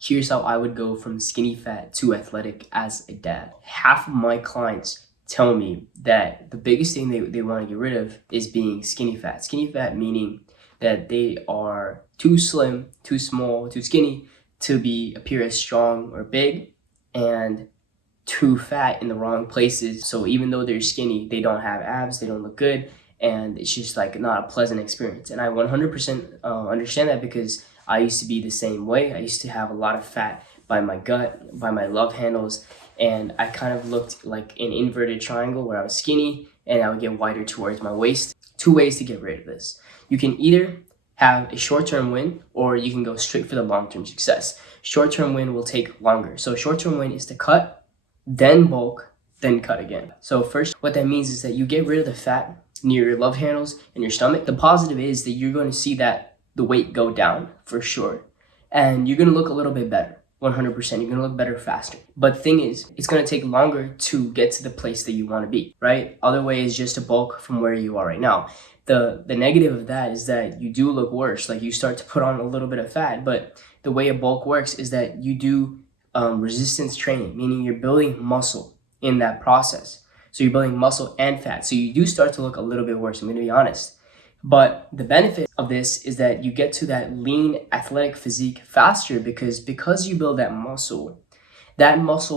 Here's how I would go from skinny fat to athletic as a dad. Half of my clients tell me that the biggest thing they want to get rid of is being skinny fat. Skinny fat meaning that they are too slim, too small, too skinny to appear as strong or big, and too fat in the wrong places. So even though they're skinny, they don't have abs, they don't look good, and it's just like not a pleasant experience. And I 100% understand that because I used to be the same way. I used to have a lot of fat by my gut, by my love handles, and I kind of looked like an inverted triangle where I was skinny and I would get wider towards my waist. Two ways to get rid of this. You can either have a short-term win or you can go straight for the long-term success. Short-term win will take longer. So short-term win is to cut, then bulk, then cut again. So first, what that means is that you get rid of the fat near your love handles and your stomach. The positive is that you're going to see that the weight go down for sure. And you're going to look a little bit better. 100%. You're going to look better faster. But the thing is, it's going to take longer to get to the place that you want to be, right? Other way is just to bulk from where you are right now. The negative of that is that you do look worse. Like you start to put on a little bit of fat, but the way a bulk works is that you do resistance training, meaning you're building muscle in that process. So you're building muscle and fat. So you do start to look a little bit worse, I'm going to be honest. But the benefit of this is that you get to that lean athletic physique faster because you build that muscle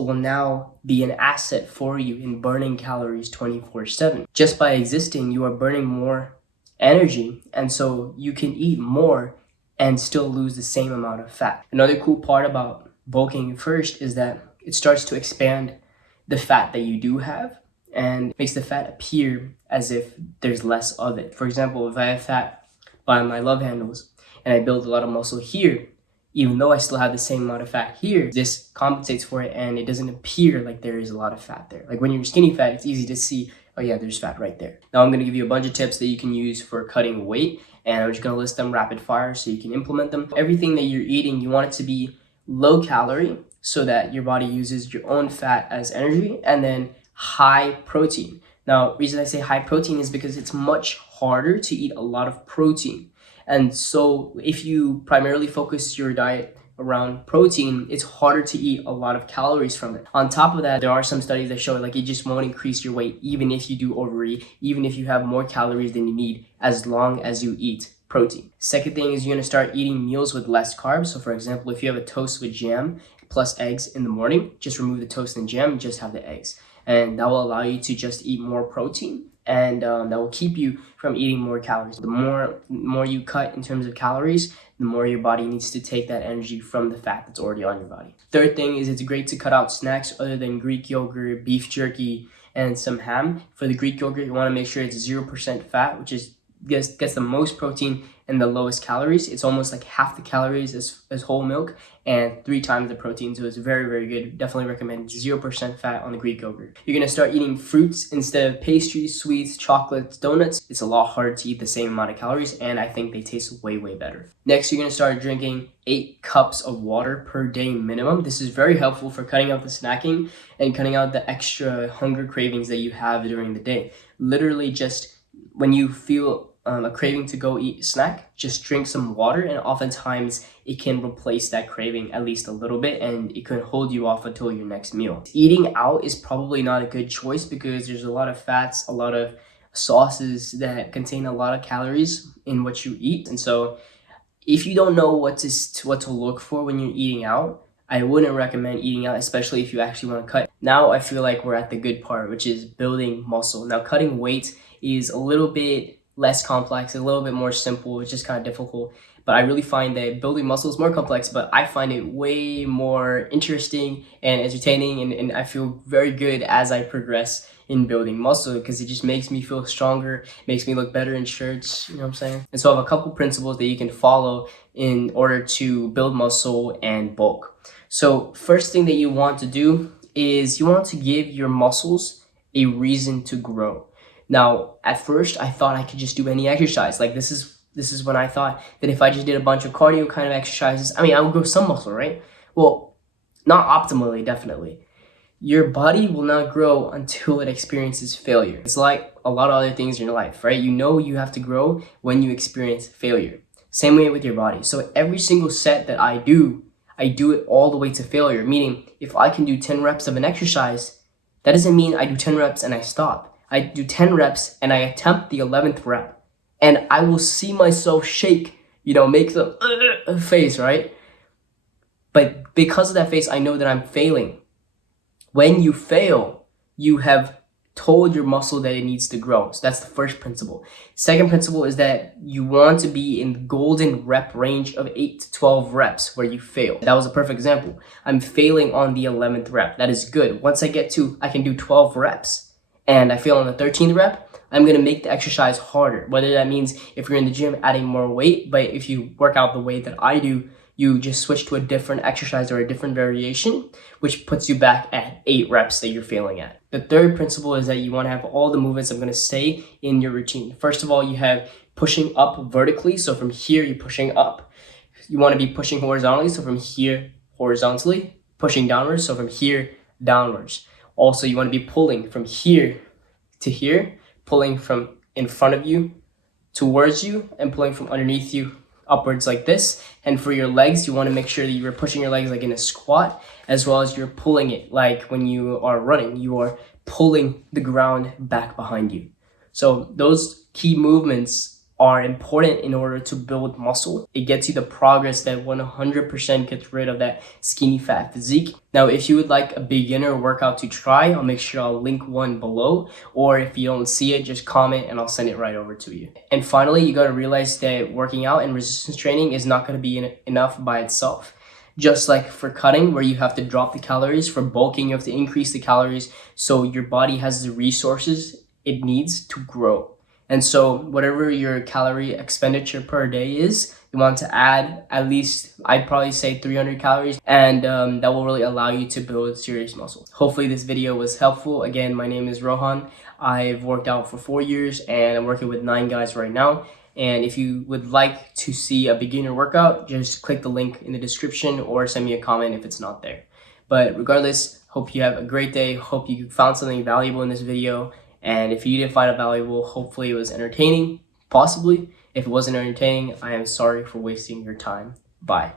will now be an asset for you in burning calories 24/7. Just by existing, you are burning more energy, and so you can eat more and still lose the same amount of fat. Another cool part about bulking first is that it starts to expand the fat that you do have and makes the fat appear as if there's less of it. For example, if I have fat by my love handles and I build a lot of muscle here, even though I still have the same amount of fat here, this compensates for it and it doesn't appear like there is a lot of fat there. Like when you're skinny fat, it's easy to see, oh yeah, there's fat right there. Now I'm going to give you a bunch of tips that you can use for cutting weight, and I'm just going to list them rapid fire so you can implement them. Everything that you're eating, you want it to be low calorie so that your body uses your own fat as energy, and then high protein. Now, the reason I say high protein is because it's much harder to eat a lot of protein. And so if you primarily focus your diet around protein, it's harder to eat a lot of calories from it. On top of that, there are some studies that show like it just won't increase your weight even if you do overeat, even if you have more calories than you need, as long as you eat protein. Second thing is you're going to start eating meals with less carbs. So for example, if you have a toast with jam plus eggs in the morning, just remove the toast and jam, just have the eggs. And that will allow you to just eat more protein, and that will keep you from eating more calories. The more you cut in terms of calories, the more your body needs to take that energy from the fat that's already on your body. Third thing is it's great to cut out snacks other than Greek yogurt, beef jerky, and some ham. For the Greek yogurt, you want to make sure it's 0% fat, which is gets the most protein and the lowest calories. It's almost like half the calories as whole milk and 3 times the protein. So it's very, very good. Definitely recommend 0% fat on the Greek yogurt. You're going to start eating fruits instead of pastries, sweets, chocolates, donuts. It's a lot harder to eat the same amount of calories, and I think they taste way, way better. Next, you're going to start drinking 8 cups of water per day minimum. This is very helpful for cutting out the snacking and cutting out the extra hunger cravings that you have during the day. Literally just when you feel a craving to go eat a snack, just drink some water, and oftentimes it can replace that craving at least a little bit, and it can hold you off until your next meal. Eating out is probably not a good choice because there's a lot of fats, a lot of sauces that contain a lot of calories in what you eat. And so if you don't know what to look for when you're eating out, I wouldn't recommend eating out, especially if you actually want to cut. Now I feel like we're at the good part, which is building muscle. Now cutting weight is a little bit less complex, a little bit more simple, which is kind of difficult. But I really find that building muscle is more complex, but I find it way more interesting and entertaining, and I feel very good as I progress in building muscle because it just makes me feel stronger, makes me look better in shirts, you know what I'm saying? And so I have a couple principles that you can follow in order to build muscle and bulk. So first thing that you want to do is you want to give your muscles a reason to grow. Now, at first, I thought I could just do any exercise. Like this is when I thought that if I just did a bunch of cardio kind of exercises, I would grow some muscle, right? Well, not optimally, definitely. Your body will not grow until it experiences failure. It's like a lot of other things in your life, right? You know you have to grow when you experience failure. Same way with your body. So every single set that I do I do it all the way to failure. Meaning, if I can do 10 reps of an exercise, that doesn't mean I do 10 reps and I stop. I do 10 reps and I attempt the 11th rep. And I will see myself shake, make the face, right? But because of that face, I know that I'm failing. When you fail, you have told your muscle that it needs to grow. So that's the first principle. Second principle is that you want to be in the golden rep range of 8 to 12 reps where you fail. That was a perfect example. I'm failing on the 11th rep. That is good. Once I can do 12 reps and I fail on the 13th rep, I'm going to make the exercise harder. Whether that means if you're in the gym adding more weight, but if you work out the way that I do, you just switch to a different exercise or a different variation, which puts you back at 8 reps that you're failing at. The third principle is that you want to have all the movements I'm going to say in your routine. First of all, you have pushing up vertically. So from here, you're pushing up. You want to be pushing horizontally. So from here, horizontally, pushing downwards. So from here, downwards. Also, you want to be pulling from here to here, pulling from in front of you towards you, and pulling from underneath you upwards like this. And for your legs, you want to make sure that you're pushing your legs like in a squat, as well as you're pulling it like when you are running, you are pulling the ground back behind you. So those key movements are important in order to build muscle. It gets you the progress that 100% gets rid of that skinny fat physique. Now, if you would like a beginner workout to try, I'll make sure I'll link one below, or if you don't see it, just comment and I'll send it right over to you. And finally, you got to realize that working out and resistance training is not going to be enough by itself. Just like for cutting, where you have to drop the calories, for bulking, you have to increase the calories so your body has the resources it needs to grow. And so whatever your calorie expenditure per day is, you want to add at least, I'd probably say 300 calories, and that will really allow you to build serious muscle. Hopefully this video was helpful. Again, my name is Rohan. I've worked out for 4 years and I'm working with 9 guys right now. And if you would like to see a beginner workout, just click the link in the description or send me a comment if it's not there. But regardless, hope you have a great day. Hope you found something valuable in this video. And if you didn't find it valuable, hopefully it was entertaining, possibly. If it wasn't entertaining, I am sorry for wasting your time. Bye.